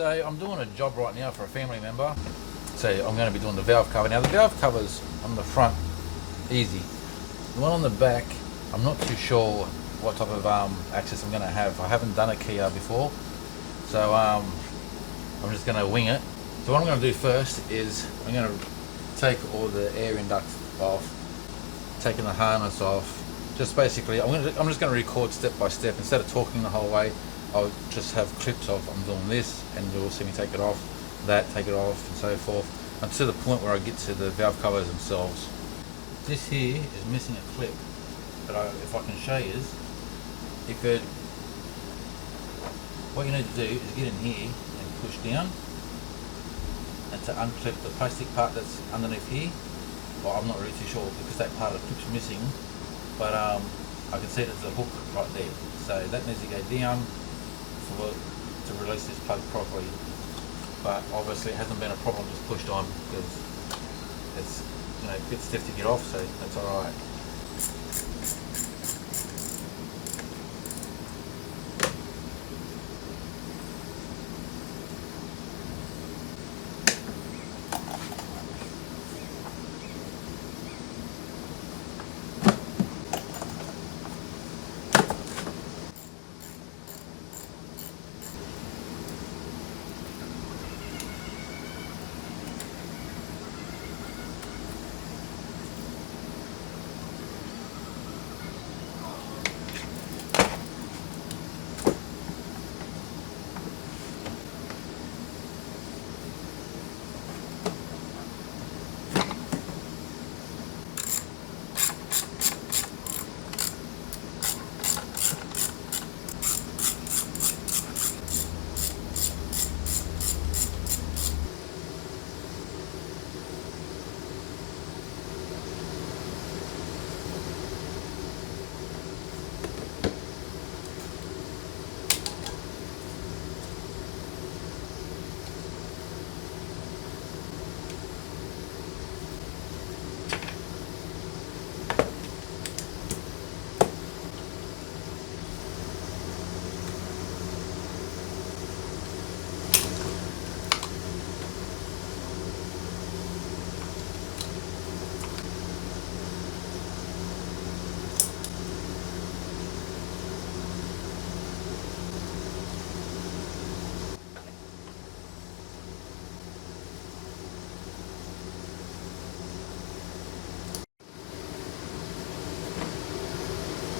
So I'm doing a job right now for a family member. So I'm going to be doing the valve cover. Now the valve covers on the front, easy. The one on the back, I'm not too sure what type of access I'm going to have. I haven't done a Kia before, so I'm just going to wing it. So what I'm going to do first is I'm going to take all the air inducts off, taking the harness off. Just basically, I'm just going to record step by step. Instead of talking the whole way, I'll just have clips of I'm doing this, and you'll see me take it off, take it off, and so forth, until the point where I get to the valve covers themselves. This here is missing a clip, but if I can show you, what you need to do is get in here and push down, and to unclip the plastic part that's underneath here. Well, I'm not really too sure because that part of the clip's missing, but I can see there's a hook right there. So that needs to go down to release this plug properly. But obviously it hasn't been a problem just pushed on because it's a bit stiff to get off, so that's alright.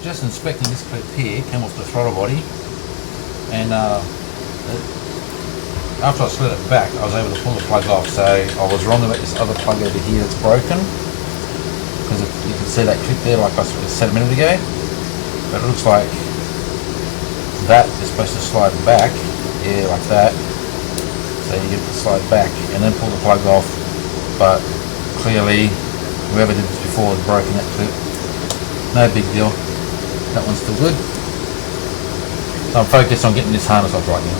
Just inspecting this clip here, came off the throttle body, and after I slid it back, I was able to pull the plug off. So I was wrong about this other plug over here that's broken, because you can see that clip there like I said a minute ago, but it looks like that is supposed to slide back, yeah, like that. So you get it to slide back and then pull the plug off, but clearly whoever did this before has broken that clip. No big deal. That one's still good. So I'm focused on getting this harness off right now.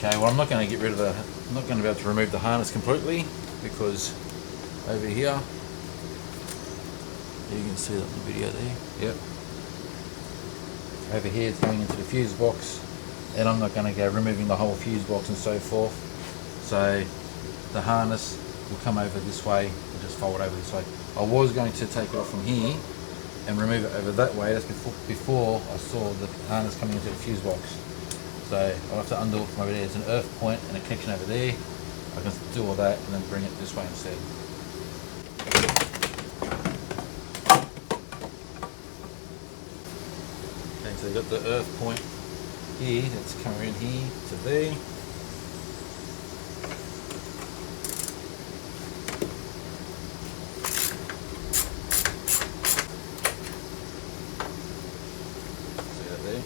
Okay, well I'm not going to get rid of I'm not going to be able to remove the harness completely, because over here, you can see that in the video there, yep. Over here it's going into the fuse box, and I'm not going to go removing the whole fuse box and so forth. So the harness will come over this way and just fold over this way. I was going to take it off from here and remove it over that way. That's before I saw the harness coming into the fuse box. So I'll have to undo it from over there. There's an earth point and a connection over there. I can do all that and then bring it this way instead. Okay, so you've got the earth point here that's coming in here to there. See that there?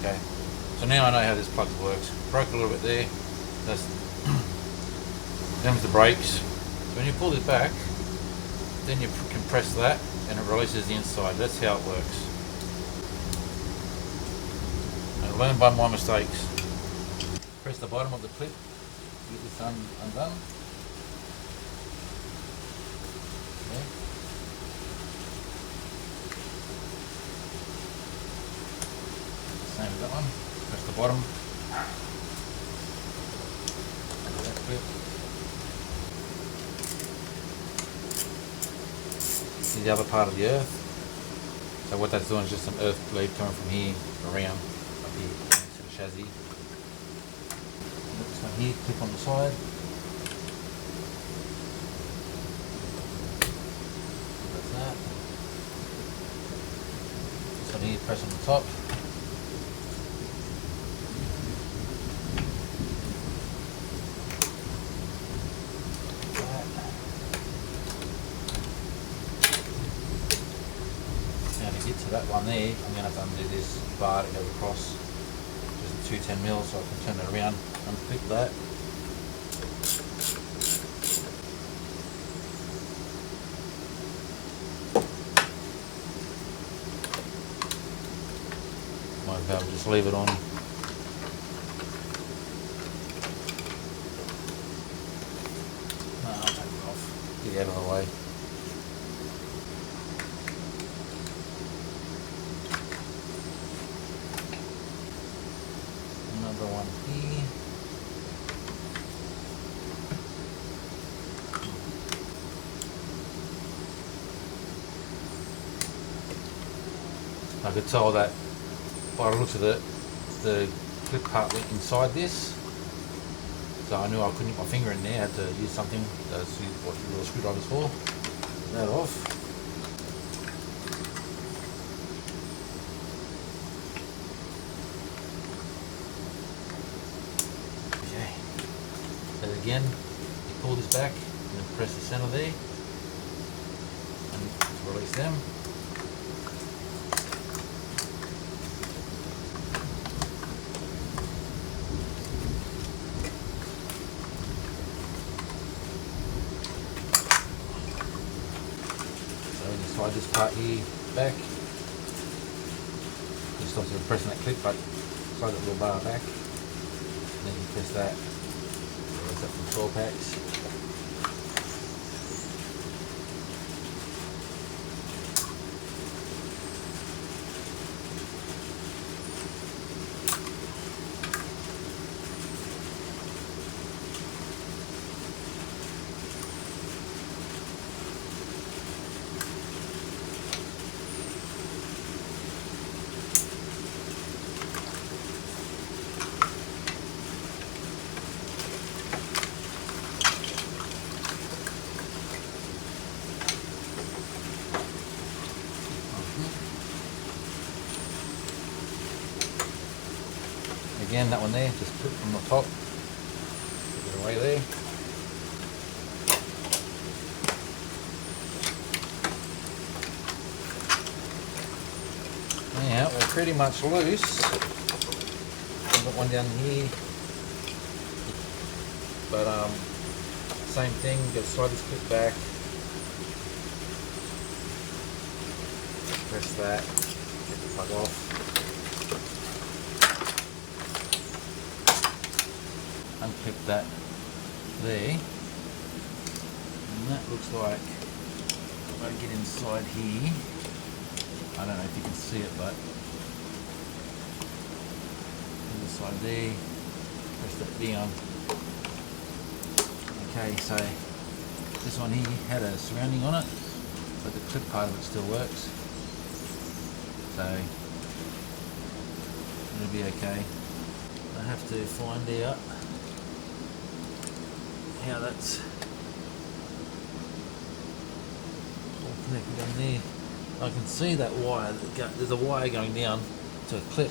Okay, so now I know how this plug works. Broke a little bit there. That's comes the brakes. When you pull it back, then you can press that and it releases the inside. That's how it works. I learned by my mistakes. Press the bottom of the clip, get this undone. Okay. Same as that one. Press the bottom. That clip. See the other part of the earth. So what that's doing is just some earth bleed coming from here around up here to the chassis. This one here, clip on the side. That's that. This one here, press on the top. Get to that one there, I'm going to have to undo this bar that goes across, just a 210mm, so I can turn it around, unclip that. Might be able to just leave it on. No, I'll take it off, get it out of the way. Another one here. I could tell that by the looks of it, the clip part went inside this, so I knew I couldn't get my finger in there. I had to use something to see what the little screwdriver's for. That off. Again, you pull this back and then press the center there and release them. So you slide this part here back. Just obviously pressing that clip, but slide that little bar back. And then you press that. Up from 12 packs. Again, that one there, just clip from the top, get it away there. Now we're pretty much loose. I've got one down here, but same thing. You got to slide this clip back, press that, get the plug off. Unclip that there, and that looks like, if I get inside here, I don't know if you can see it, but inside there, press that down. Okay, so this one here had a surrounding on it, but the clip part of it still works, so it'll be okay. I have to find out how that's all connected on there. I can see that wire, there's a wire going down to a clip,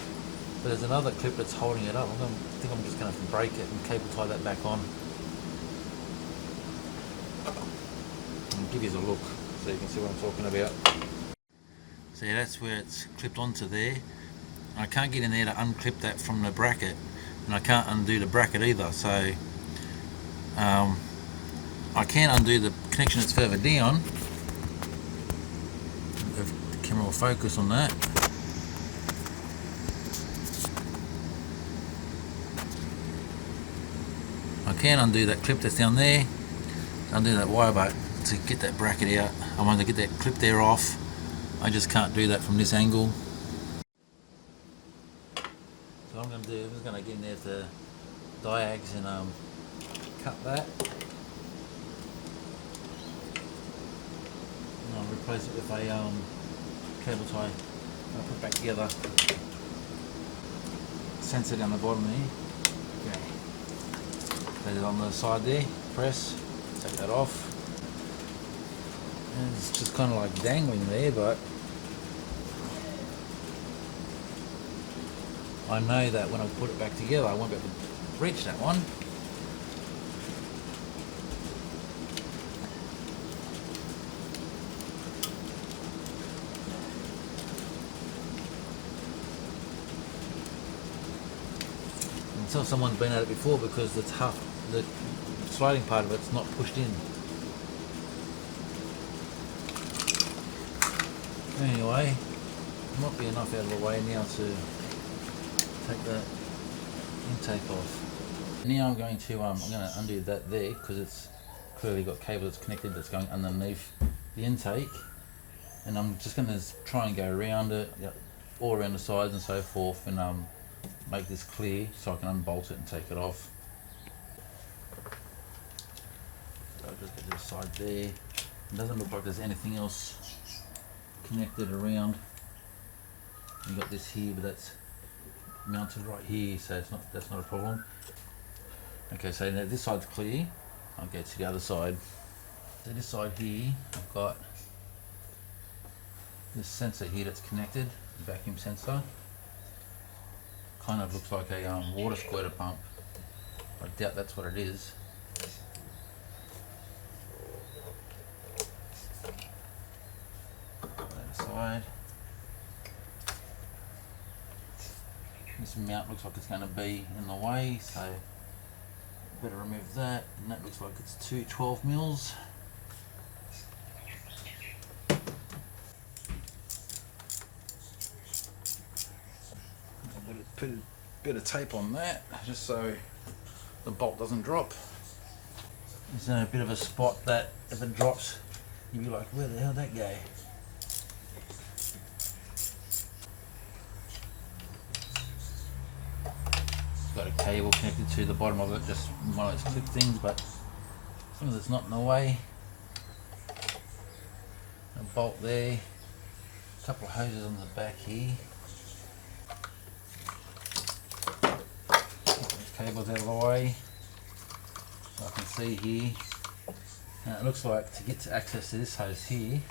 but there's another clip that's holding it up. I think I'm just going to have to break it and cable tie that back on. I'll give you a look so you can see what I'm talking about. So yeah, that's where it's clipped onto there. I can't get in there to unclip that from the bracket, and I can't undo the bracket either, so I can undo the connection that's further down. If the camera will focus on that. I can undo that clip that's down there, undo that wire, but to get that bracket out, I want to get that clip there off. I just can't do that from this angle. So I'm going to do, I'm just going to get in there to diags and cut that. And I'll replace it with a cable tie. I'll put back together. Sensor down the bottom there. Okay. Put it on the side there. Press. Take that off. And it's just kind of like dangling there, but I know that when I put it back together, I won't be able to reach that one. Until someone's been at it before, because the sliding part of it's not pushed in. Anyway, might be enough out of the way now to take the intake off. Now I'm going to undo that there, because it's clearly got cable that's connected that's going underneath the intake, and I'm just going to try and go around it, all around the sides and so forth, and make this clear so I can unbolt it and take it off. So I'll just get this side there. It doesn't look like there's anything else connected around. You got this here, but that's mounted right here, so that's not a problem. Okay, so now this side's clear. I'll go to the other side. So this side here, I've got this sensor here that's connected, the vacuum sensor. Kind of looks like a water squirter pump. I doubt that's what it is. Put that aside. This mount looks like it's going to be in the way, so better remove that. And that looks like it's two 12 mils. Put a bit of tape on that, just so the bolt doesn't drop. There's a bit of a spot that if it drops, you'll be like, where the hell did that go? Got a cable connected to the bottom of it, just one of those clip things, but as long as it's not in the way. A bolt there, a couple of hoses on the back here. Cables out of the way so I can see here. Now it looks like to get to access to this hose here,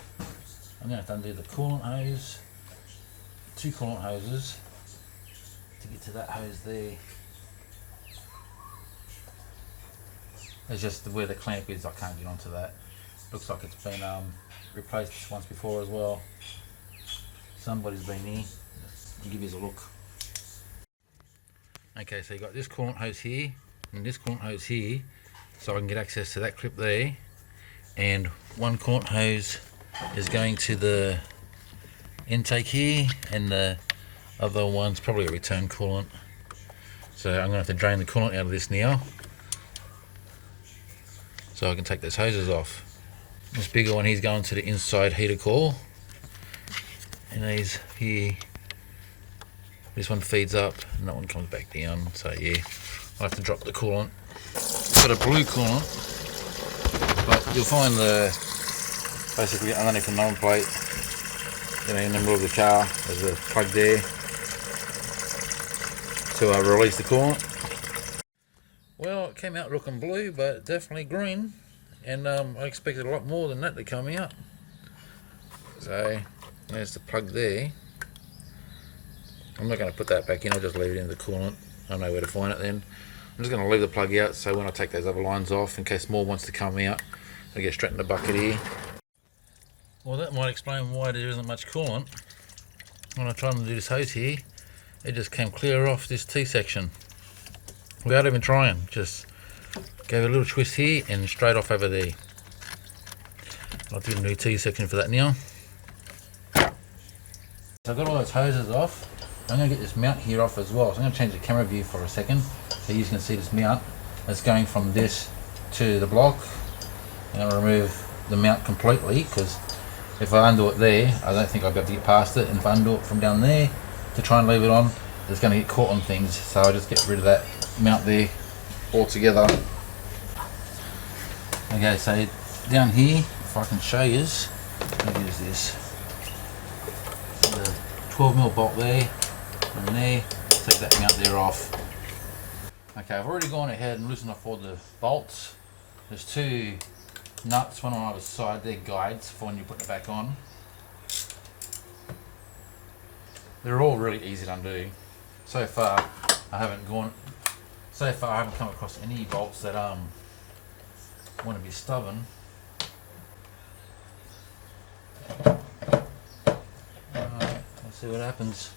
I'm going to have to undo the coolant hose, two coolant hoses to get to that hose there. It's just where the clamp is, I can't get onto that. Looks like it's been replaced once before as well. Somebody's been here. I'll give you a look. Okay, so you got this coolant hose here and this coolant hose here, so I can get access to that clip there. And one coolant hose is going to the intake here, and the other one's probably a return coolant. So I'm going to have to drain the coolant out of this now, so I can take those hoses off. This bigger one, he's going to the inside heater coil, and these here. This one feeds up and that one comes back down, so yeah, I'll have to drop the coolant. Got a blue coolant, but you'll find basically underneath the number plate, in the middle of the car, there's a plug there to release the coolant. Well, it came out looking blue, but definitely green, and I expected a lot more than that to come out. So there's the plug there. I'm not going to put that back in, I'll just leave it in the coolant. I know where to find it then. I'm just going to leave the plug out, so when I take those other lines off, in case more wants to come out, I'll get straight in the bucket here. Well, that might explain why there isn't much coolant when I try to do this hose here. it just came clear off this T-section without even trying. Just gave it a little twist here and straight off over there. I'll do a new T-section for that now. So I've got all those hoses off. I'm going to get this mount here off as well. So I'm going to change the camera view for a second so you can see this mount that's going from this to the block. I'm going to remove the mount completely, because if I undo it there, I don't think I'll be able to get past it. And if I undo it from down there to try and leave it on, it's going to get caught on things. So I'll just get rid of that mount there altogether. Okay, so down here, if I can show you, let me use this. The 12mm bolt there and there, take that mount there off. Okay, I've already gone ahead and loosened off all the bolts. There's two nuts, one on either side. They're guides for when you put it back on. They're all really easy to undo. So far I haven't come across any bolts that want to be stubborn. Alright, let's see what happens.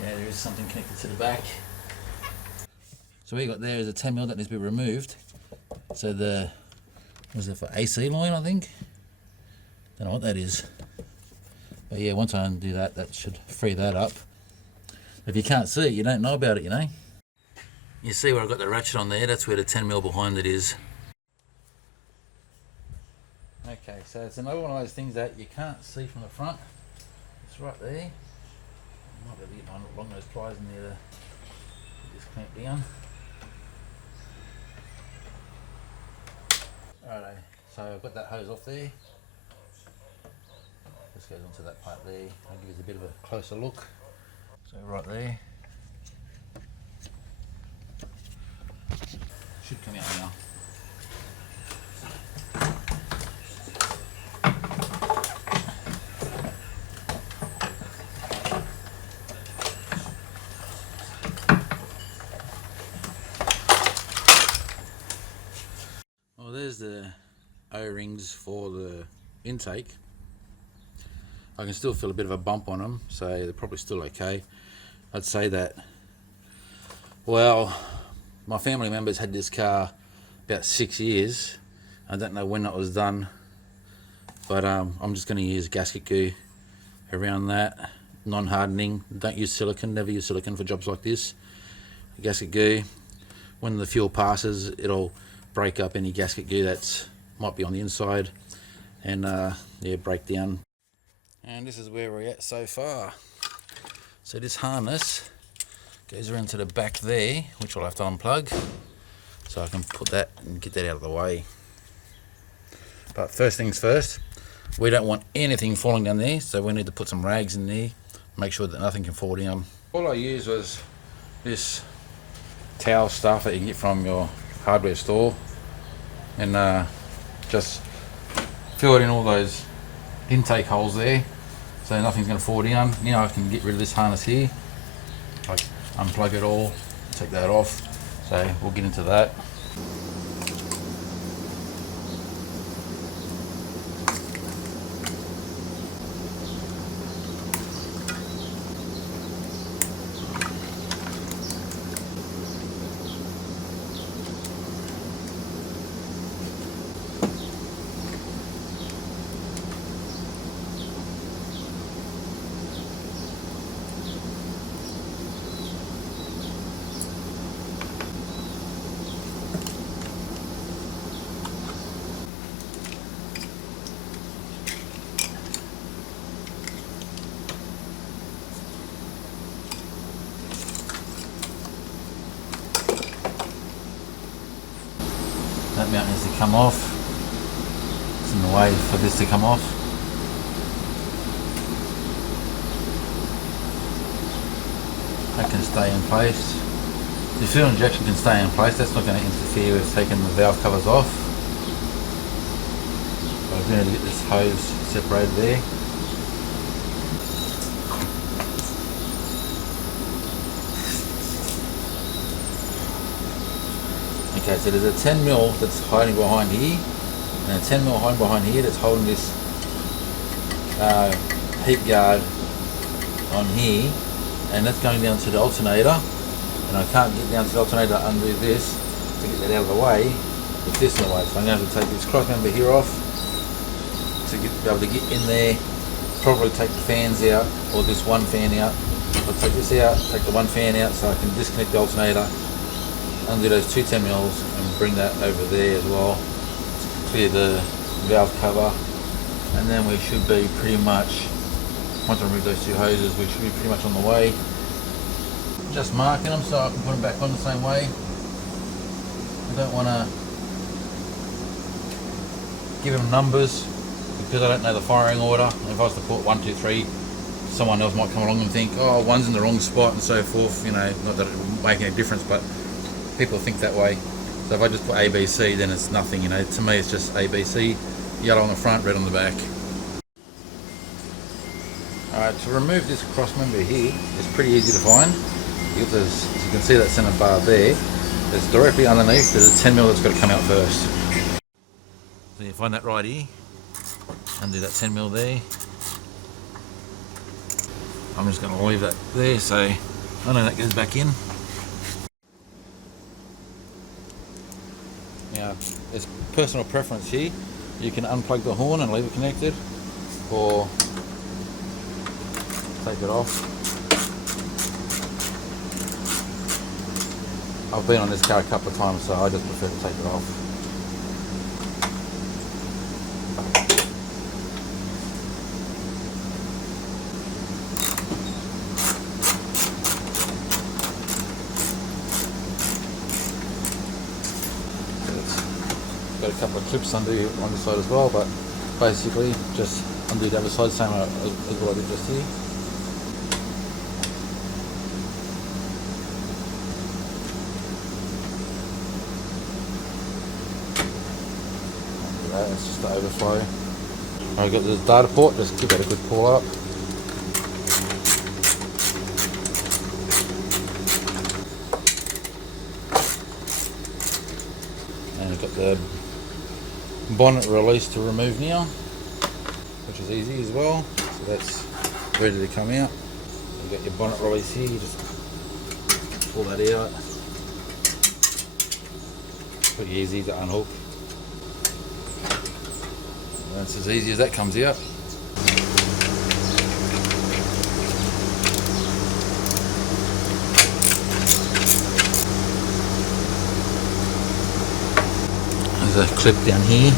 Okay, there is something connected to the back. So what you got there is a 10mm that needs to be removed. So the, was it for AC line, I think? Don't know what that is. But yeah, once I undo that, that should free that up. If you can't see it, you don't know about it, you know. You see where I've got the ratchet on there, that's where the 10mm behind it is. Okay, so it's another one of those things that you can't see from the front. It's right there. I might be able to get one along those pliers in there to get this clamped down. Alright, so I've got that hose off there. This goes onto that part there. I'll give you a bit of a closer look. So right there. Should come out now. Well, there's the O-rings for the intake. I can still feel a bit of a bump on them, so they're probably still okay. I'd say that, well, my family members had this car about 6 years. I don't know when that was done, but I'm just going to use gasket goo around that, non-hardening. Don't use silicone, never use silicone for jobs like this. Gasket goo, when the fuel passes, it'll break up any gasket goo that's might be on the inside, and yeah, break down. And this is where we're at so far. So this harness goes around to the back there, which I'll have to unplug, so I can put that and get that out of the way. But first things first, we don't want anything falling down there, so we need to put some rags in there, make sure that nothing can fall down. All I used was this towel stuff that you get from your hardware store, and just fill it in all those intake holes there, so nothing's going to fall down. Now I can get rid of this harness here, like unplug it all, take that off, so we'll get into that. That mount needs to come off. It's in the way for this to come off. That can stay in place. The fuel injection can stay in place. That's not going to interfere with taking the valve covers off. I do need to get this hose separated there. Okay, so there's a 10mm that's hiding behind here, and a 10mm hiding behind here that's holding this heat guard on here, and that's going down to the alternator, and I can't get down to the alternator to undo this to get that out of the way with this in the way. So I'm going to have to take this cross member here off to be able to get in there, probably take the fans out, or this one fan out. I'll take this out, take the one fan out so I can disconnect the alternator, undo those two 10mm and bring that over there as well to clear the valve cover, and then we should be pretty much, once I remove those two hoses, we should be pretty much on the way. Just marking them so I can put them back on the same way. I don't want to give them numbers because I don't know the firing order. If I was to put 1, 2, 3, someone else might come along and think, oh, one's in the wrong spot and so forth. You know, not that it will make any difference, but people think that way. So if I just put ABC, then it's nothing. You know, to me it's just ABC, yellow on the front, red on the back. Alright, to remove this cross member here, it's pretty easy to find. You got this, as you can see that center bar there, it's directly underneath. There's a 10mm that's got to come out first. So you find that right here, undo that 10mm there. I'm just going to leave that there so I know that goes back in. Now, it's personal preference here. You can unplug the horn and leave it connected, or take it off. I've been on this car a couple of times, so I just prefer to take it off. Got a couple of clips undo on this side as well, but basically just undo the other side, same as what I did just here. It's just the overflow. I've got this data port, just give that a good pull up. And I've got the bonnet release to remove now, which is easy as well. So that's ready to come out. You've got your bonnet release here, you just pull that out. Pretty easy to unhook. That's as easy as that comes out. There's a clip down here.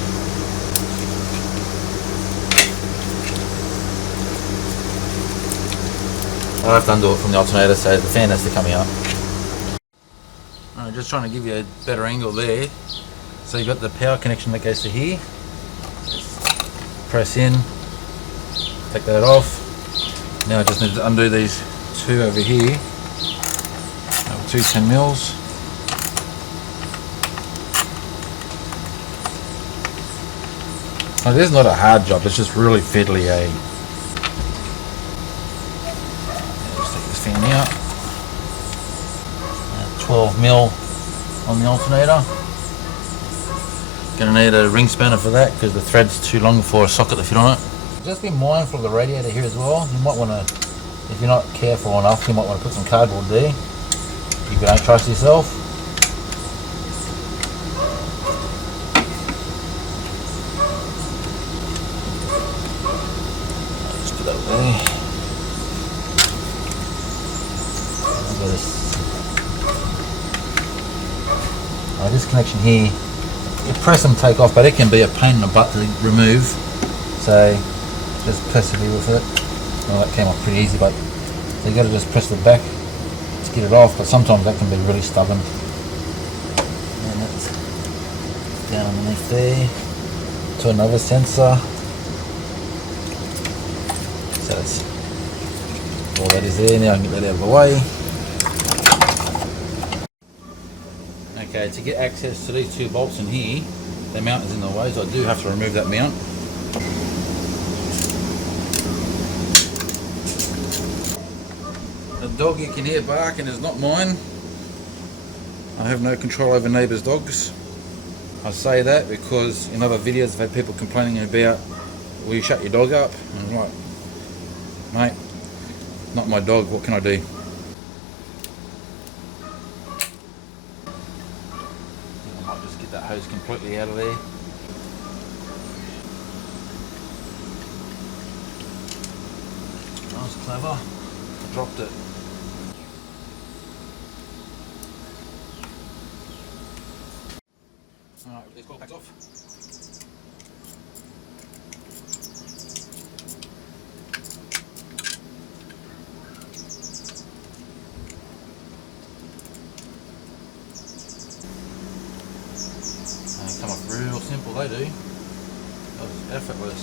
I'll have to undo it from the alternator so the fan has to come out. Alright, just trying to give you a better angle there. So you've got the power connection that goes to here. Press in, take that off. Now I just need to undo these two over here, two 10mm. Now, this is not a hard job, it's just really fiddly, eh? Just take this fan out. 12mm on the alternator. Going to need a ring spanner for that because the thread's too long for a socket to fit on it. Just be mindful of the radiator here as well. You might want to, if you're not careful enough, you might want to put some cardboard there if you don't trust yourself. I'll just put that there. This connection here, you press and take off, but it can be a pain in the butt to remove, so just persevere with it. Well, that came off pretty easy, but so you got to just press the back to get it off, but sometimes that can be really stubborn. And it's down underneath there to another sensor. So that's all that is there. Now I can get that out of the way. Okay, to get access to these two bolts in here, the mount is in the way, so I do have to remove that mount. The dog you can hear barking is not mine. I have no control over neighbours' dogs. I say that because in other videos I've had people complaining about, will you shut your dog up? And I'm like, mate, not my dog, what can I do? I might just get that hose completely out of there. That was clever. I dropped it. Alright, let's go back off. They come off real simple, they do. That was effortless.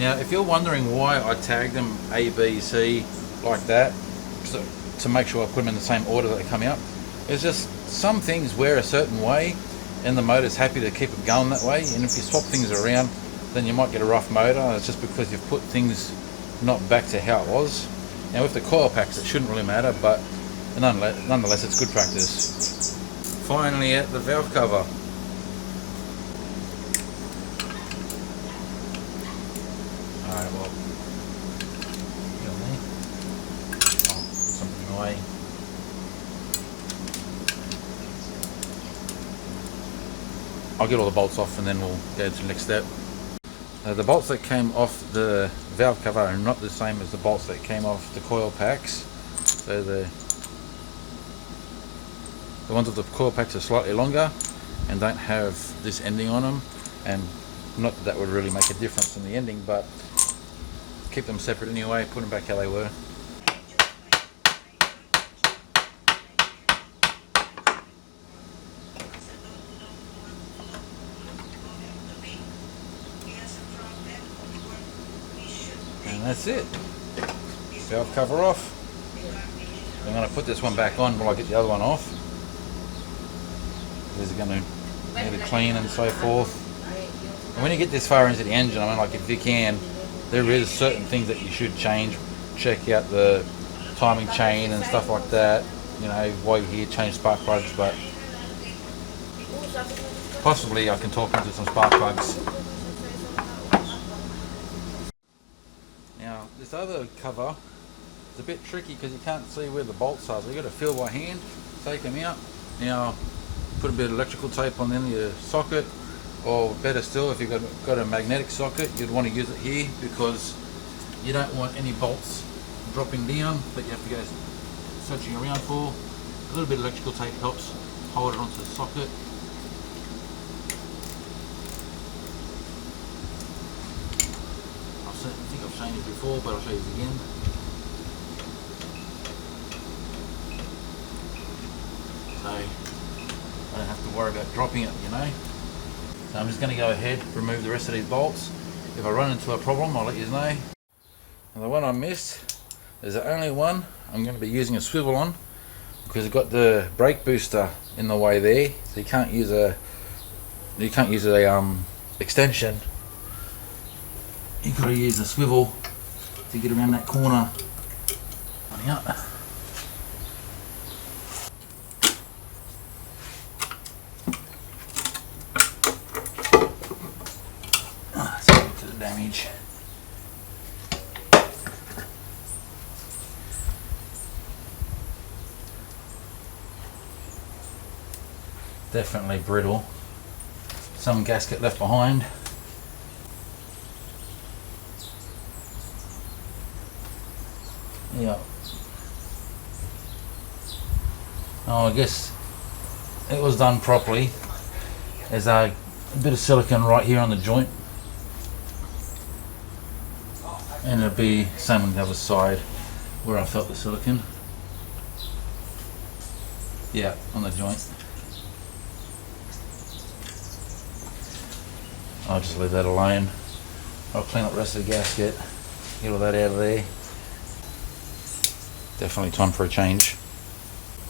Now, if you're wondering why I tagged them A, B, C like that, so, to make sure I put them in the same order that they come out, it's just some things wear a certain way and the motor's happy to keep it going that way, and if you swap things around then you might get a rough motor. It's just because you've put things not back to how it was. Now with the coil packs it shouldn't really matter, but nonetheless it's good practice. Finally at the valve cover. Alright, well, get on there. Oh, something in the way. I'll get all the bolts off and then we'll go to the next step. The bolts that came off the valve cover are not the same as the bolts that came off the coil packs. So the ones with the coil packs are slightly longer and don't have this ending on them, and not that that would really make a difference in the ending, but keep them separate anyway, put them back how they were. And that's it. Valve cover off. I'm going to put this one back on while I get the other one off. These are going to need to clean and so forth. And when you get this far into the engine, I mean, like if you can, there is certain things that you should change. Check out the timing chain and stuff like that. You know, while you're here, change spark plugs, but possibly I can talk into some spark plugs. Now, this other cover is a bit tricky because you can't see where the bolts are, so you've got to feel by hand, take them out. Now, put a bit of electrical tape on the end of your socket, or better still, if you've got a magnetic socket, you'd want to use it here because you don't want any bolts dropping down that you have to go searching around for. A little bit of electrical tape helps hold it onto the socket. I think I've shown you before, but I'll show you again. So I don't have to worry about dropping it, you know. So I'm just going to go ahead, remove the rest of these bolts. If I run into a problem, I'll let you know. And the one I missed is the only one I'm going to be using a swivel on, because I've got the brake booster in the way there, so you can't use a extension. You've got to use a swivel to get around that corner. Coming up. Let's get to the damage. Definitely brittle. Some gasket left behind. Yeah. Oh, I guess it was done properly. There's a bit of silicone right here on the joint, and it'll be same on the other side where I felt the silicone. Yeah, on the joint. I'll just leave that alone. I'll clean up the rest of the gasket, get all that out of there. Definitely time for a change.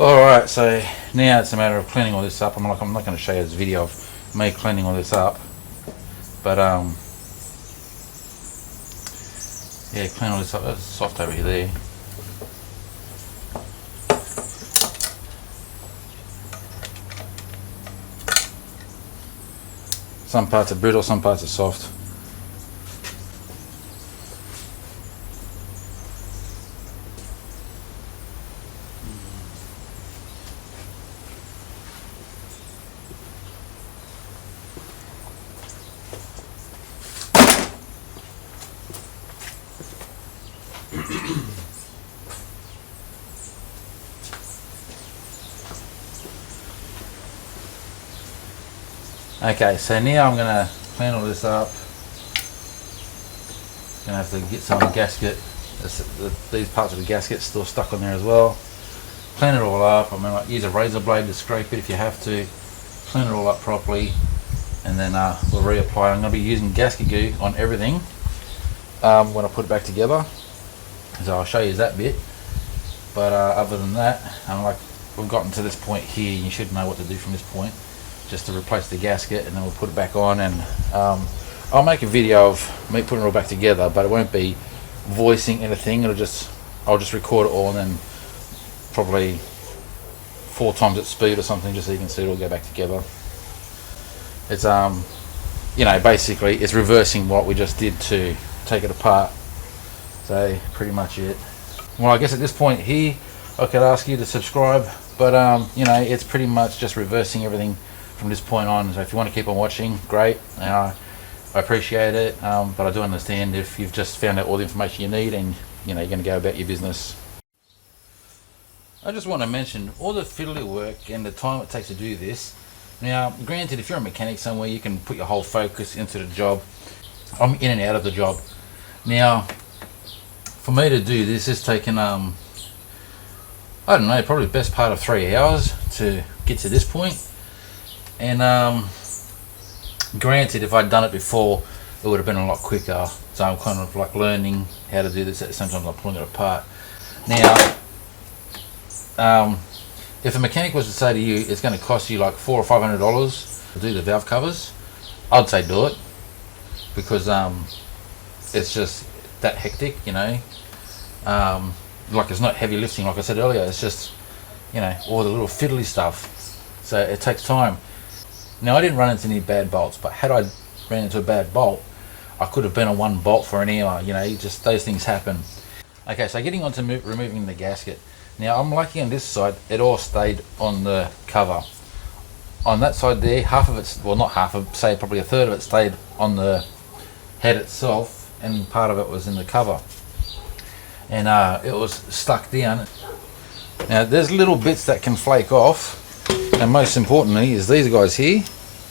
Alright, so now it's a matter of cleaning all this up. I'm not going to show you this video of me cleaning all this up. But yeah, clean all this up. That's soft over here there. Some parts are brittle, some parts are soft. Okay, so now I'm going to clean all this up. Gonna have to get some gasket. These parts of the gasket still stuck on there as well. Clean it all up. I mean, like, use a razor blade to scrape it if you have to. Clean it all up properly, and then we'll reapply. I'm going to be using gasket glue on everything when I put it back together. So I'll show you that bit. But other than that, like, we've gotten to this point here. You should know what to do from this point. Just to replace the gasket, and then we'll put it back on, and I'll make a video of me putting it all back together, but it won't be voicing anything. I'll just record it all, and then probably 4 times its speed or something, just so you can see it all go back together. It's you know, basically it's reversing what we just did to take it apart. So pretty much it. Well, I guess at this point here I could ask you to subscribe, but you know, it's pretty much just reversing everything from this point on. So if you want to keep on watching, great. I appreciate it, but I do understand if you've just found out all the information you need and you know you're going to go about your business. I just want to mention all the fiddly work and the time it takes to do this. Now, granted, if you're a mechanic somewhere, you can put your whole focus into the job. I'm in and out of the job. Now, for me to do this, it's taken I don't know, probably the best part of 3 hours to get to this point. And granted, if I'd done it before, it would have been a lot quicker. So I'm kind of like learning how to do this at the same time I'm pulling it apart. Now, if a mechanic was to say to you it's going to cost you like $400 or $500 to do the valve covers, I'd say do it, because it's just that hectic, you know. Like, it's not heavy lifting, like I said earlier. It's just, you know, all the little fiddly stuff. So it takes time. Now, I didn't run into any bad bolts, but had I ran into a bad bolt, I could have been on one bolt for an hour. You know, just those things happen. Okay, so getting on to removing the gasket. Now, I'm lucky on this side, it all stayed on the cover. On that side there, half of it, well, not half of, say probably a third of it stayed on the head itself, and part of it was in the cover. And it was stuck down. Now, there's little bits that can flake off. And most importantly is these guys here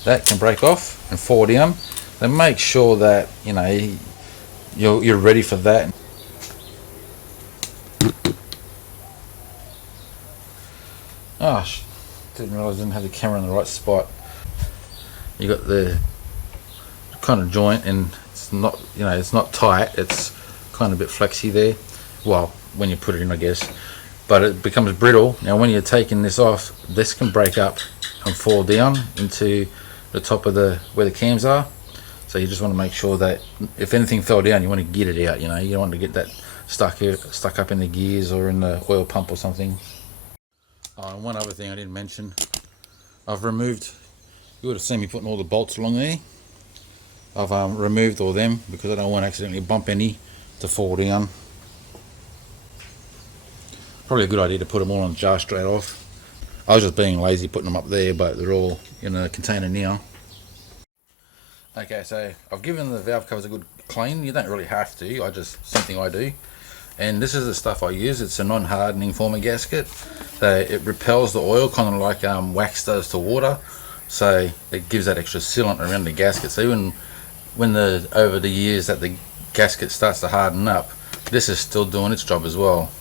that can break off and fall down. Then make sure that, you know, you're ready for that. Oh, didn't realise I didn't have the camera in the right spot. You got the kind of joint, and it's not, you know, it's not tight. It's kind of a bit flexy there. Well, when you put it in, I guess. But it becomes brittle. Now, when you're taking this off, this can break up and fall down into the top of where the cams are. So you just want to make sure that if anything fell down, you want to get it out. You know, you don't want to get that stuck up in the gears or in the oil pump or something. Oh, and one other thing I didn't mention, I've removed. You would have seen me putting all the bolts along there. I've removed all them because I don't want to accidentally bump any to fall down. Probably a good idea to put them all on the jar straight off. I was just being lazy putting them up there, but they're all in a container now. Okay, so I've given the valve covers a good clean. You don't really have to, something I do. And this is the stuff I use. It's a non-hardening form of gasket. So it repels the oil, kind of like wax does to water. So it gives that extra sealant around the gasket. So even when over the years that the gasket starts to harden up, this is still doing its job as well.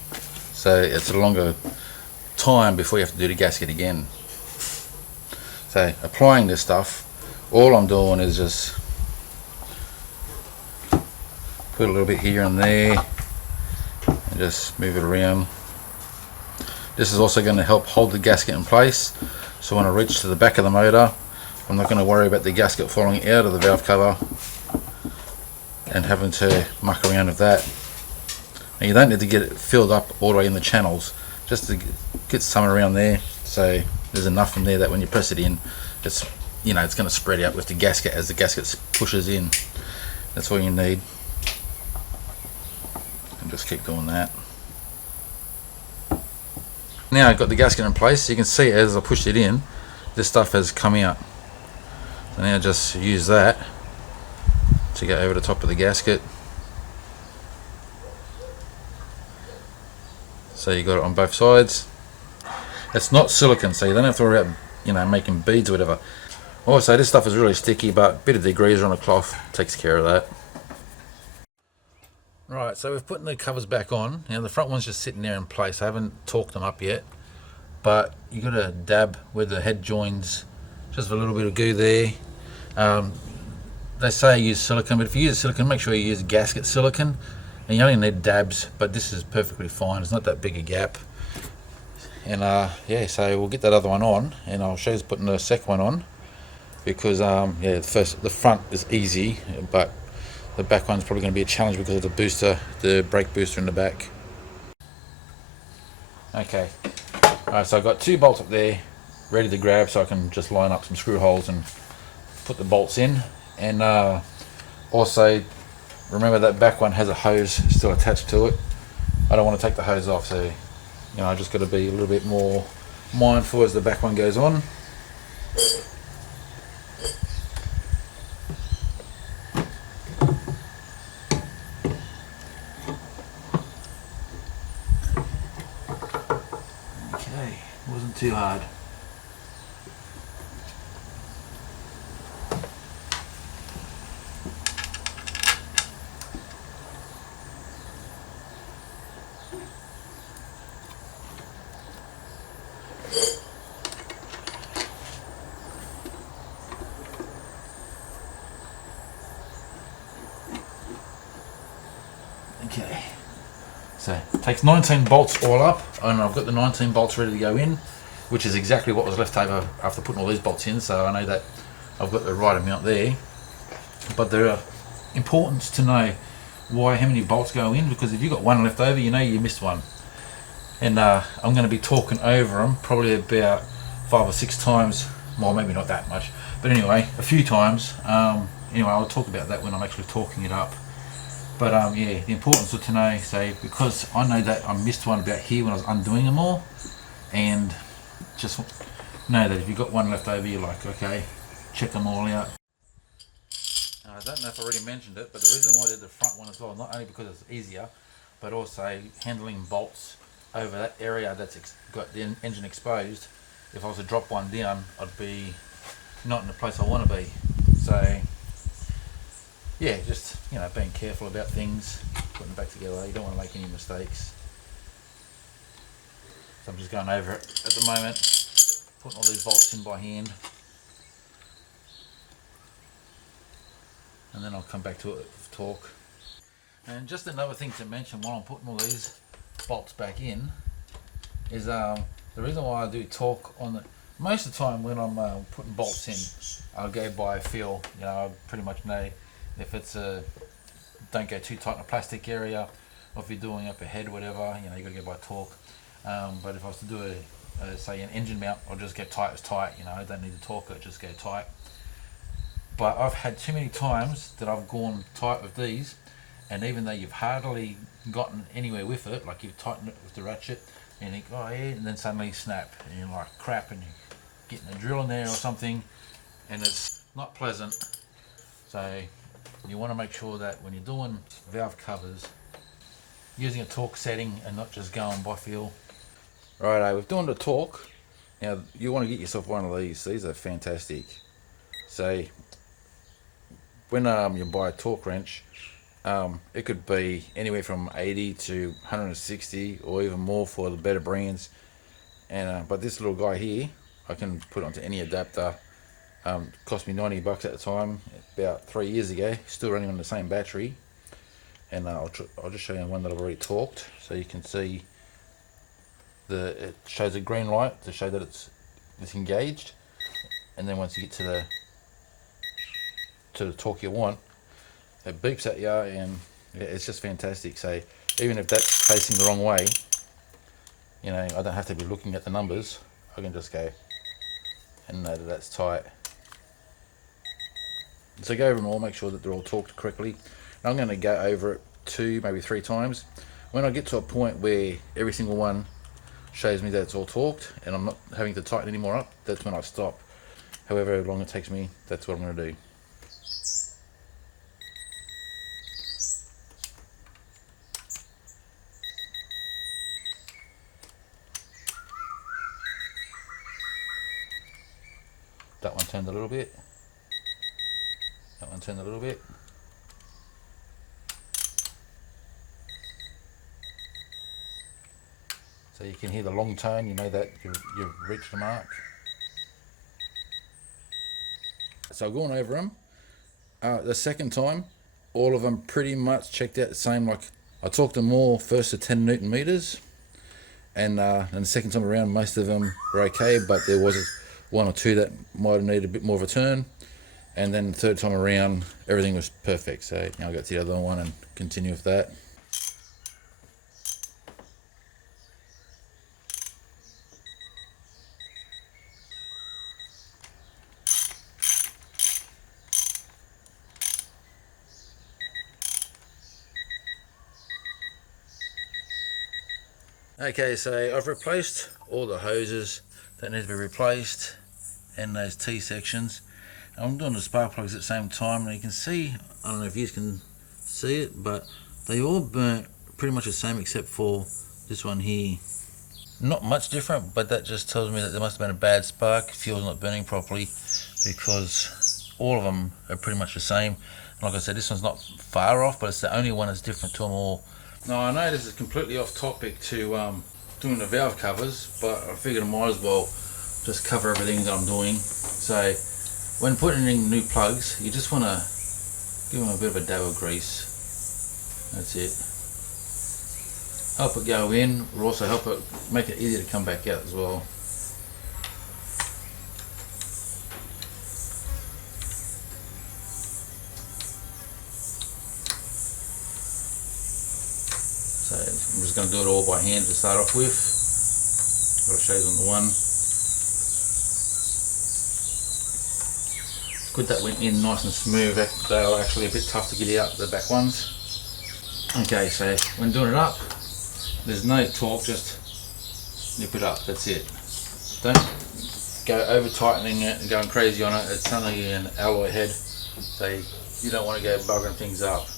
So it's a longer time before you have to do the gasket again. So applying this stuff, all I'm doing is just put a little bit here and there and just move it around. This is also going to help hold the gasket in place, so when I reach to the back of the motor, I'm not going to worry about the gasket falling out of the valve cover and having to muck around with that. And you don't need to get it filled up all the way in the channels, just to get some around there, so there's enough in there that when you press it in, it's, you know, it's going to spread out with the gasket as the gasket pushes in. That's all you need. And just keep doing that. Now I've got the gasket in place. You can see as I pushed it in, this stuff has come out. So now just use that to go over the top of the gasket. So you got it on both sides. It's not silicone, so you don't have to worry about, you know, making beads or whatever. Also, this stuff is really sticky, but a bit of degreaser on a cloth takes care of that. Right, so we've put the covers back on. Now the front one's just sitting there in place. I haven't torqued them up yet, but you got to dab where the head joins, just a little bit of goo there. They say use silicone, but if you use silicone, make sure you use gasket silicone, and you only need dabs, but this is perfectly fine. It's not that big a gap. And yeah, so we'll get that other one on, and I'll show you putting the second one on, because yeah, the front is easy, but the back one's probably going to be a challenge because of the booster, the brake booster in the back. Okay, alright, so I've got 2 bolts up there ready to grab, so I can just line up some screw holes and put the bolts in. And also remember that back one has a hose still attached to it. I don't want to take the hose off, so you know, I just got to be a little bit more mindful as the back one goes on. Okay, wasn't too hard. Okay, so it takes 19 bolts all up, and I've got the 19 bolts ready to go in, which is exactly what was left over after putting all these bolts in, so I know that I've got the right amount there. But there are importance to know how many bolts go in, because if you've got one left over, you know you missed one. And I'm going to be talking over them probably about 5 or 6 times, well maybe not that much, but anyway, a few times. Anyway, I'll talk about that when I'm actually talking it up. But yeah, the importance of to know, say, because I know that I missed one about here when I was undoing them all, and just know that if you've got one left over, you're like, okay, check them all out. I don't know if I already mentioned it, but the reason why I did the front one as well, not only because it's easier, but also handling bolts over that area that's got the engine exposed. If I was to drop one down, I'd be not in the place I want to be. So yeah, just, you know, being careful about things, putting it back together. You don't want to make any mistakes. So I'm just going over it at the moment, putting all these bolts in by hand, and then I'll come back to it with torque. And just another thing to mention while I'm putting all these bolts back in is the reason why I do torque on the, most of the time when I'm putting bolts in, I'll go by feel. You know, I pretty much know if it's don't go too tight in a plastic area, or if you're doing up a head, whatever, you know, you got to go by torque. But if I was to do say an engine mount, I'll just go tight as tight. You know, I don't need to torque it, just go tight. But I've had too many times that I've gone tight with these, and even though you've hardly gotten anywhere with it, like you've tightened it with the ratchet, and you think, oh yeah, and then suddenly snap, and you're like, crap, and you're getting a drill in there or something, and it's not pleasant. So you want to make sure that when you're doing valve covers, using a torque setting and not just going by feel. Righto, we're doing the torque. Now you want to get yourself one of these. These are fantastic. So when you buy a torque wrench, it could be anywhere from 80 to 160 or even more for the better brands. And but this little guy here, I can put onto any adapter. Cost me 90 bucks at the time, about 3 years ago, still running on the same battery. And I'll just show you one that I've already torqued, so you can see it shows a green light to show that it's engaged. and then once you get to the torque you want, it beeps at you, and it's just fantastic. So even if that's facing the wrong way, you know, I don't have to be looking at the numbers. I can just go and know that that's tight. So go over them all, make sure that they're all torqued correctly. And I'm going to go over it 2, maybe 3 times. When I get to a point where every single one shows me that it's all torqued and I'm not having to tighten any more up, that's when I stop. However long it takes me, that's what I'm going to do. That one turned a little bit. That one turned a little bit. So you can hear the long tone, you know that you've reached the mark. So I've gone over them. The second time, all of them pretty much checked out the same. Like I torqued them all first to 10 Newton meters, and the second time around, most of them were okay, but there was 1 or 2 that might have needed a bit more of a turn. And then the third time around, everything was perfect. So now I'll go to the other one and continue with that. Okay, so I've replaced all the hoses that need to be replaced and those T sections. I'm doing the spark plugs at the same time, and you can see, I don't know if you can see it, but they all burnt pretty much the same except for this one here. Not much different, but that just tells me that there must have been a bad spark, fuel's not burning properly, because all of them are pretty much the same. Like I said, this one's not far off, but it's the only one that's different to them all. Now I know this is completely off topic to doing the valve covers, but I figured I might as well just cover everything that I'm doing. So when putting in new plugs, you just want to give them a bit of a dab of grease. That's it. Help it go in, or also help it make it easier to come back out as well. So I'm just going to do it all by hand to start off with. I'll show you on the one. It's good that went in nice and smooth. They were actually a bit tough to get out, the back ones. Okay, so when doing it up, there's no torque, just nip it up, that's it. Don't go over tightening it and going crazy on it. It's only an alloy head, so you don't want to go buggering things up.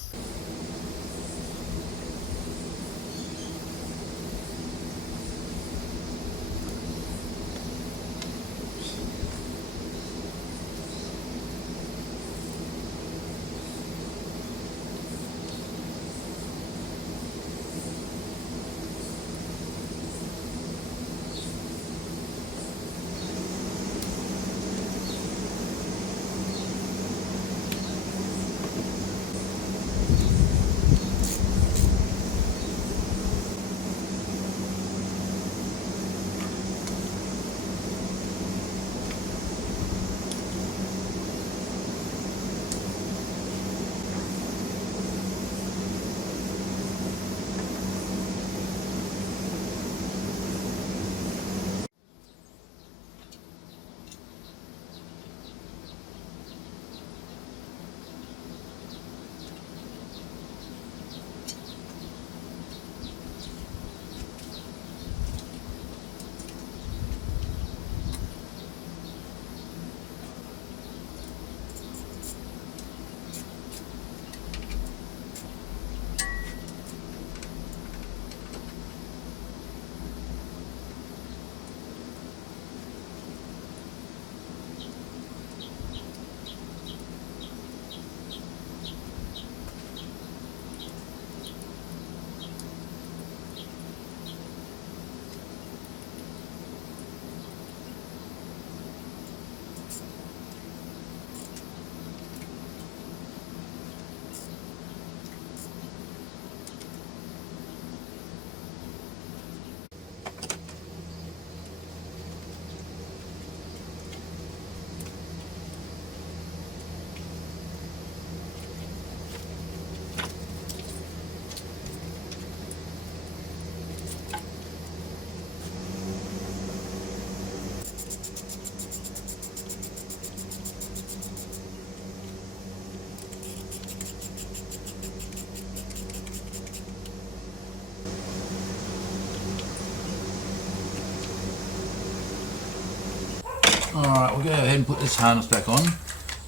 Alright, we'll go ahead and put this harness back on.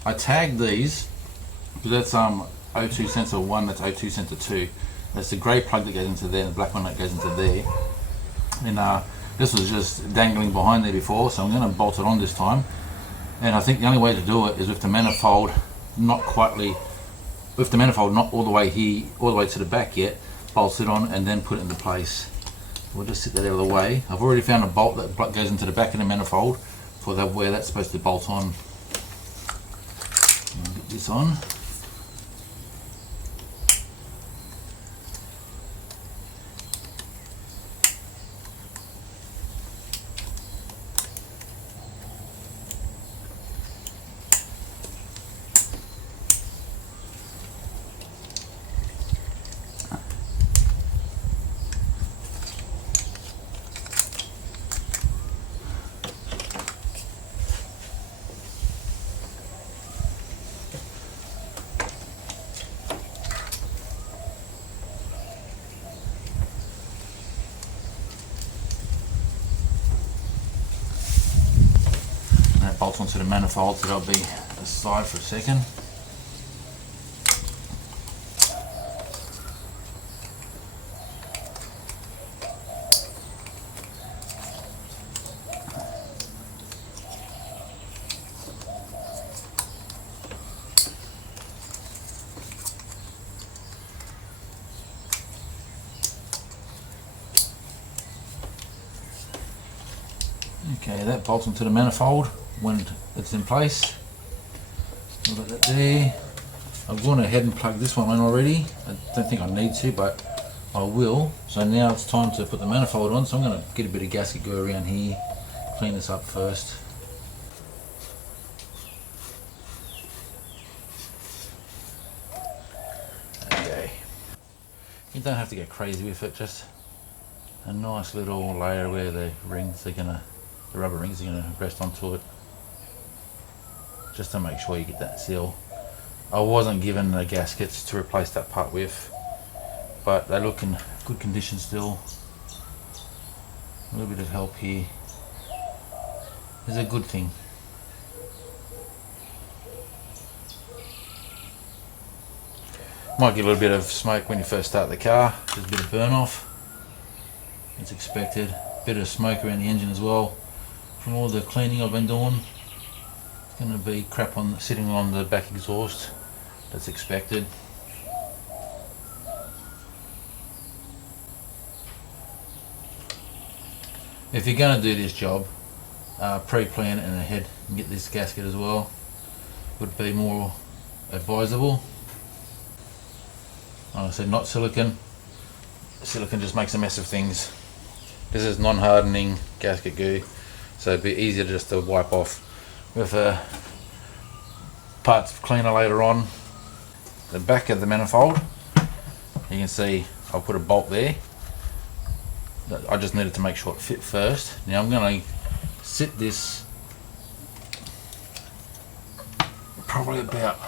I tagged these because that's O2 sensor 1, that's O2 sensor 2. That's the grey plug that goes into there and the black one that goes into there. And this was just dangling behind there before, so I'm going to bolt it on this time. And I think the only way to do it is with the manifold not all the way here, all the way to the back yet, bolt it on and then put it into place. We'll just sit that out of the way. I've already found a bolt that goes into the back of the manifold for where that's supposed to bolt on. I'll get this on. Bolts onto the manifold, so that'll be aside for a second. Okay, that bolts onto the manifold when it's in place. I'll put that there. I've gone ahead and plugged this one in already. I don't think I need to, but I will. So now it's time to put the manifold on. So I'm going to get a bit of gasket glue around here, clean this up first. Okay. You don't have to get crazy with it, just a nice little layer where the rubber rings are going to rest onto it, just to make sure you get that seal. I wasn't given the gaskets to replace that part with, but they look in good condition still. A little bit of help here is a good thing. Might get a little bit of smoke when you first start the car, just a bit of burn off. It's expected. Bit of smoke around the engine as well. From all the cleaning I've been doing, it's going to be crap sitting on the back exhaust. That's expected. If you're going to do this job, pre-plan and ahead and get this gasket as well would be more advisable. Like I said, not silicone. Silicone just makes a mess of things. This is non-hardening gasket glue, so it'd be easier just to wipe off with a parts cleaner later on. The back of the manifold, you can see I'll put a bolt there. I just needed to make sure it fit first. Now I'm going to sit this probably about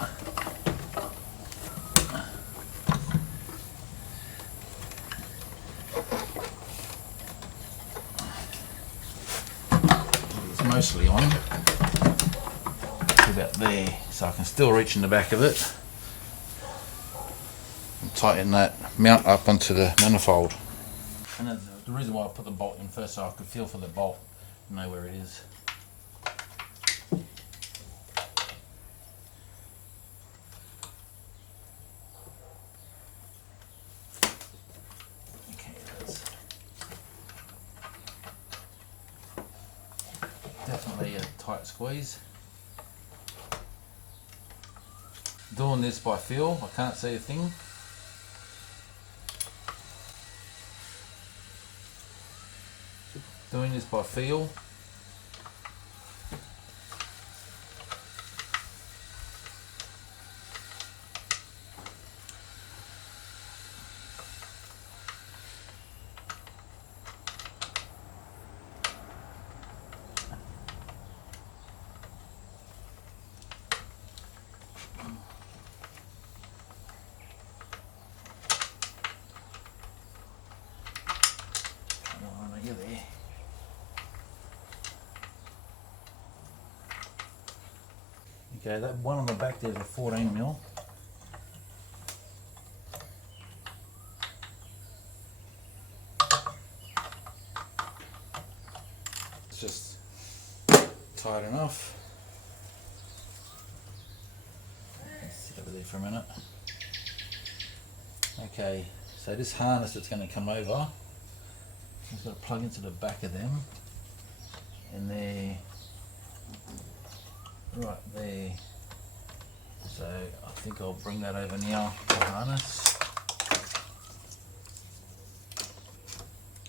mostly on to about there, so I can still reach in the back of it and tighten that mount up onto the manifold. And that's the reason why I put the bolt in first, so I could feel for the bolt and know where it is. Okay, that's definitely a tight squeeze. Doing this by feel, I can't see a thing. Doing this by feel. Come on, are you there? Okay, that one on the back there's a 14 mil. It's just tight enough. Let's sit over there for a minute. Okay, so this harness that's going to come over, it's got to plug into the back of them, and they're right there. So I think I'll bring that over now, the harness.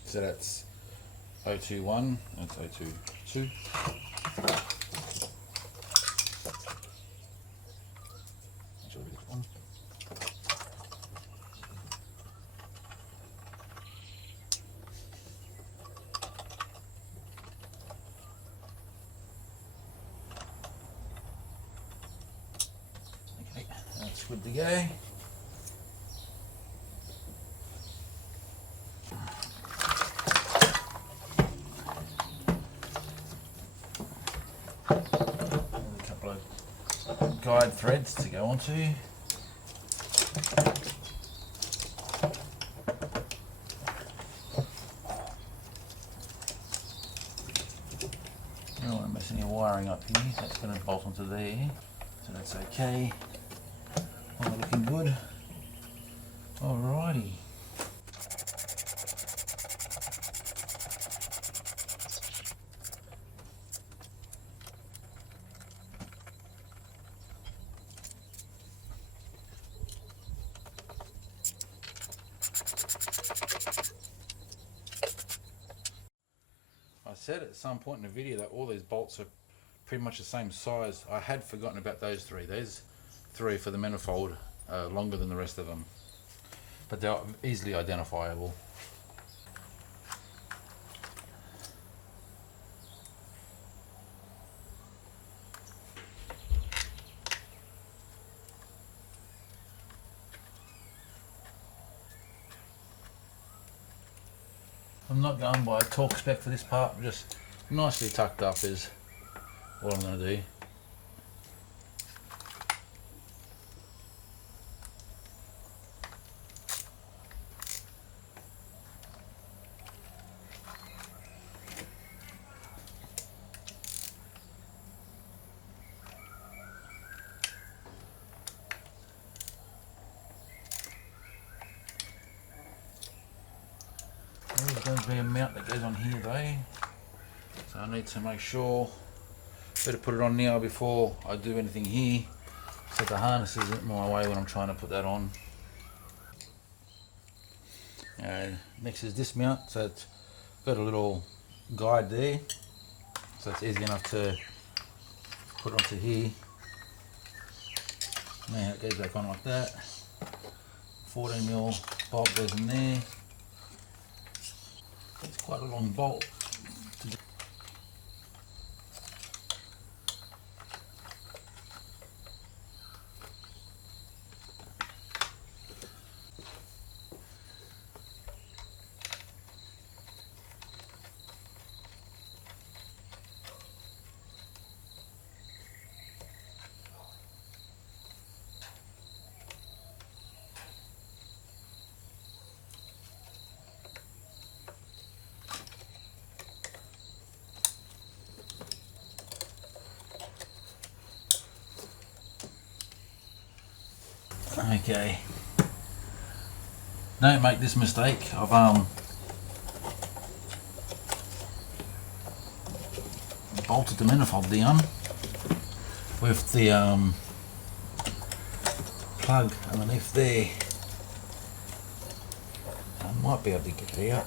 So that's 021, that's 022. Okay, that's good to go. Guide threads to go onto. I don't want to mess any wiring up here, that's going to bolt onto there, so that's okay. All looking good. Alrighty. I said at some point in the video that all these bolts are pretty much the same size. I had forgotten about those three. There's three for the manifold, longer than the rest of them, but they're easily identifiable. I'm not going by a torque spec for this part, just nicely tucked up is what I'm going to do. There's going to be a mount that goes on here though, so I need to make sure, better put it on now before I do anything here, so the harness isn't in my way when I'm trying to put that on. Next is this mount, so it's got a little guide there, so it's easy enough to put onto here. Now it goes back on like that. 14 mil bolt goes in there. It's quite a long bolt. Okay, don't make this mistake of bolted the manifold down with the plug underneath there. I might be able to get it out.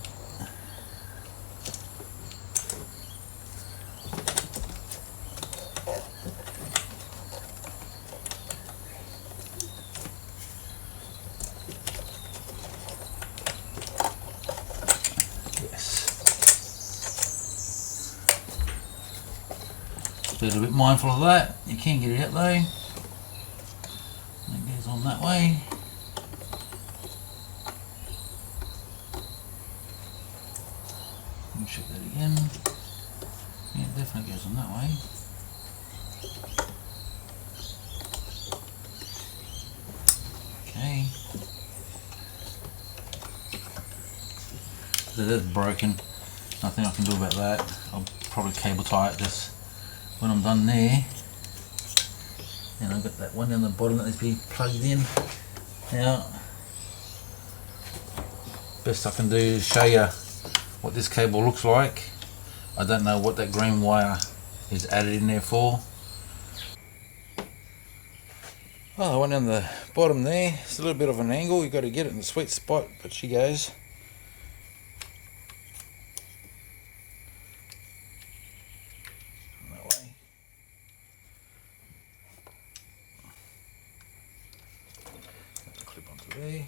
Be a little bit mindful of that. You can get it out though. It goes on that way. Let me check that again. Yeah, it definitely goes on that way. It is broken. Nothing I can do about that. I'll probably cable tie it just when I'm done there. And I've got that one down the bottom that needs to be plugged in. Now, best I can do is show you what this cable looks like. I don't know what that green wire is added in there for. Well, the one on the bottom there, it's a little bit of an angle, you've got to get it in the sweet spot, but she goes. That way. Clip onto there.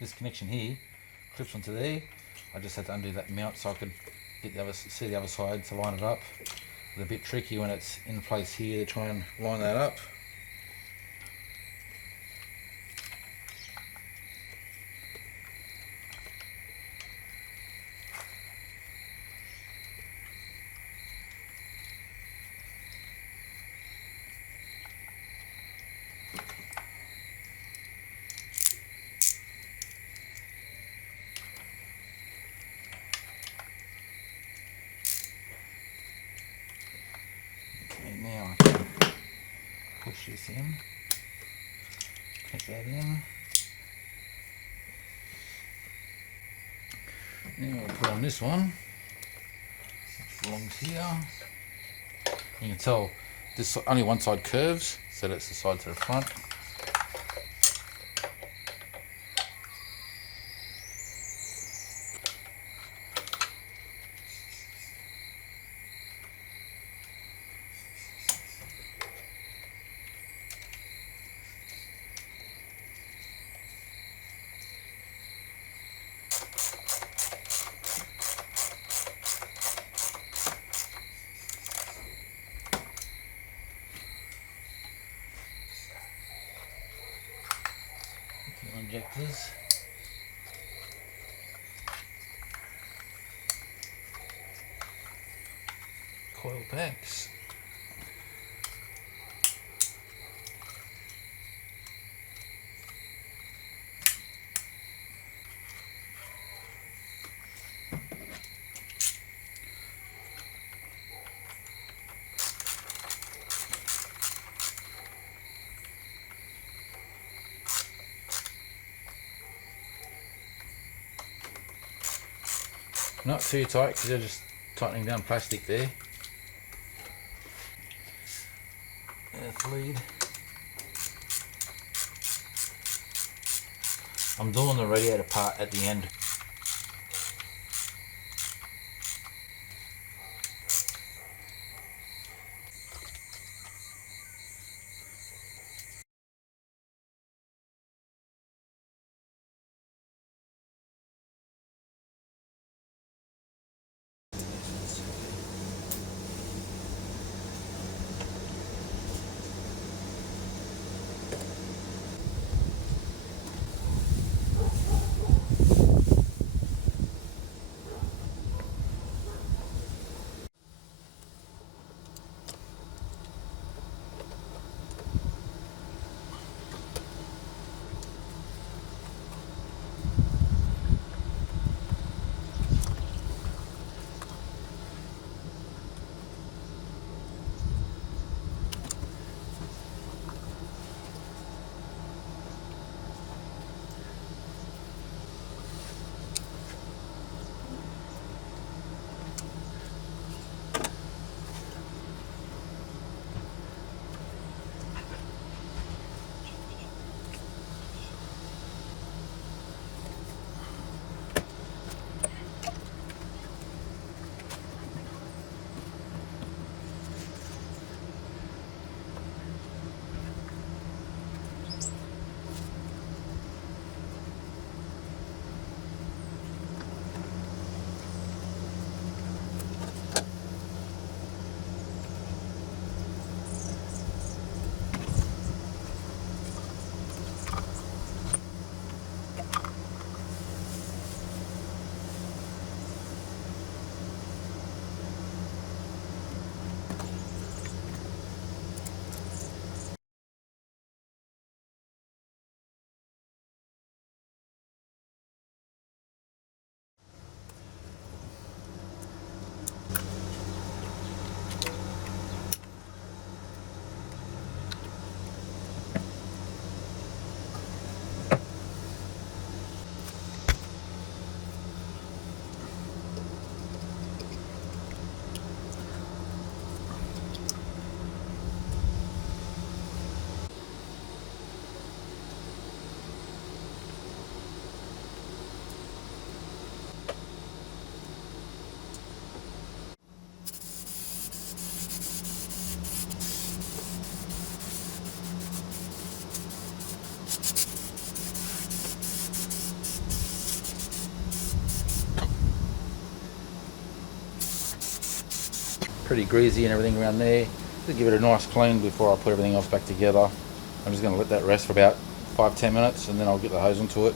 This connection here clips onto there. I just had to undo that mount so I could get see the other side to line it up. It's a bit tricky when it's in place here to try and line that up. Now I can push this in, clip that in. Now I'll put on this one, it belongs here. You can tell this only one side curves, so that's the side to the front. Injectors. Coil packs. Not too tight because they're just tightening down plastic there. Earth lead. I'm doing the radiator part at the end. pretty greasy and everything around there. Just give it a nice clean before I put everything else back together. I'm just going to let that rest for about 5-10 minutes and then I'll get the hose into it.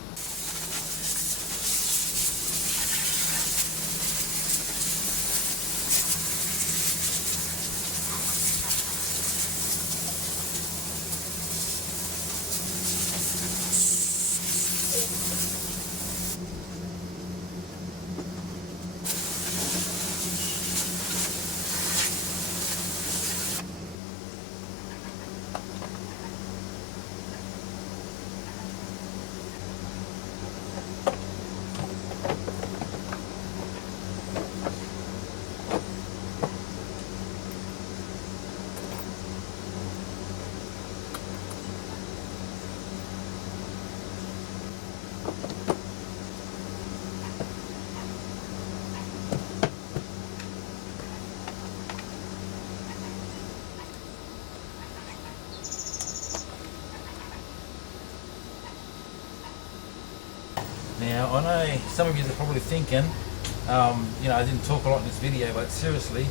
Now, I know some of you are probably thinking, you know, I didn't talk a lot in this video, but seriously,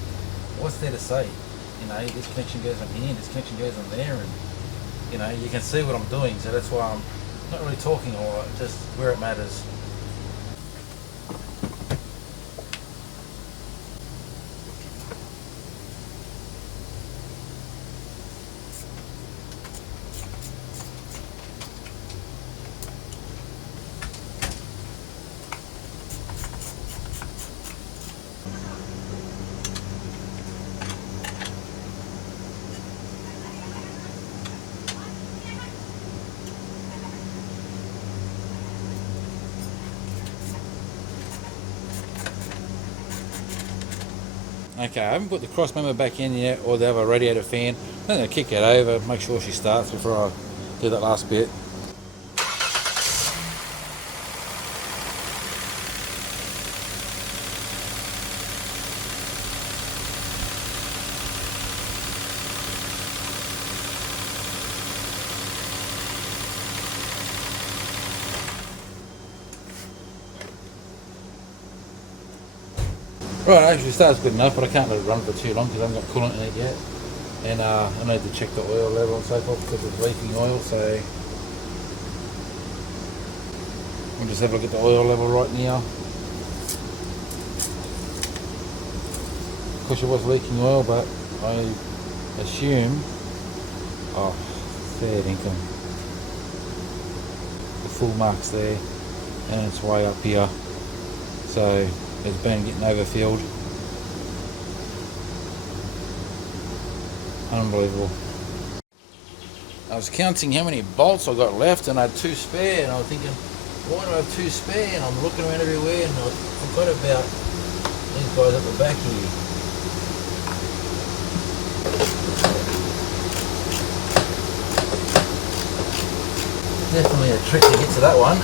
what's there to say? You know, this connection goes on here, this connection goes on there, and, you know, you can see what I'm doing, so that's why I'm not really talking a lot, just where it matters. Okay, I haven't put the cross member back in yet, or the other radiator fan. I'm going to kick it over, make sure she starts before I do that last bit. Right, actually starts good enough, but I can't let it run for too long because I haven't got coolant in it yet. And I need to check the oil level and so forth because it's leaking oil, so we'll just have a look at the oil level right now. Of course it was leaking oil, but I assume, oh, fair dinkum. The full marks there, and it's way up here. So it's been getting overfilled. Unbelievable. I was counting how many bolts I got left and I had 2 spare, and I was thinking, why do I have 2 spare? And I'm looking around everywhere and I forgot about these guys at the back here. Definitely a trick to get to that one.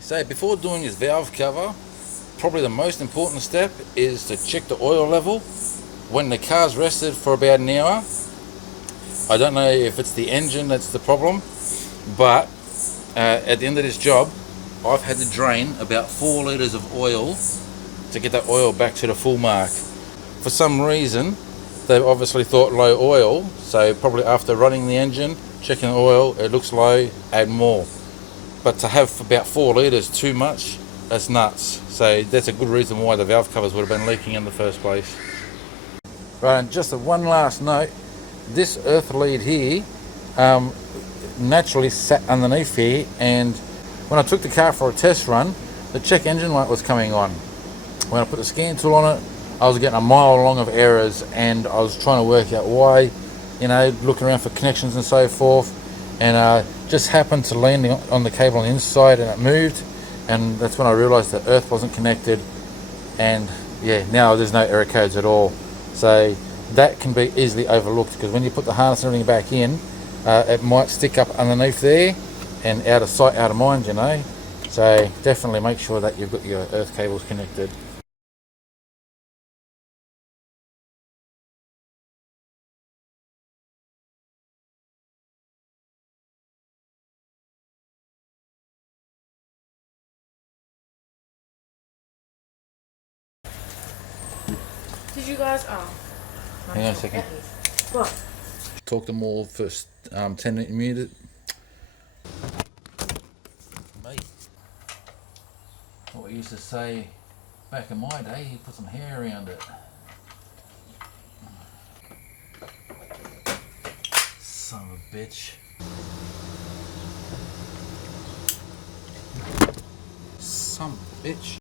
So before doing this valve cover, probably the most important step is to check the oil level. When the car's rested for about an hour, I don't know if it's the engine that's the problem, but at the end of this job, I've had to drain about 4 litres of oil to get that oil back to the full mark. For some reason, they've obviously thought low oil, so probably after running the engine, checking the oil, it looks low, add more. But to have about 4 litres too much, that's nuts. So that's a good reason why the valve covers would have been leaking in the first place. Right, and just one last note, this earth lead here naturally sat underneath here, and when I took the car for a test run, the check engine light was coming on. When I put the scan tool on it, I was getting a mile long of errors, and I was trying to work out why, looking around for connections and so forth, and just happened to land on the cable on the inside, and it moved, and that's when I realised that earth wasn't connected, and yeah, now there's no error codes at all. So that can be easily overlooked, because when you put the harness and everything back in, it might stick up underneath there, and out of sight, out of mind, So definitely make sure that you've got your earth cables connected. Did you guys? Hang on a second. What? Talk to them all first. 10 minutes. Mate, what we used to say back in my day, you put some hair around it. Son of a bitch. Son of a bitch.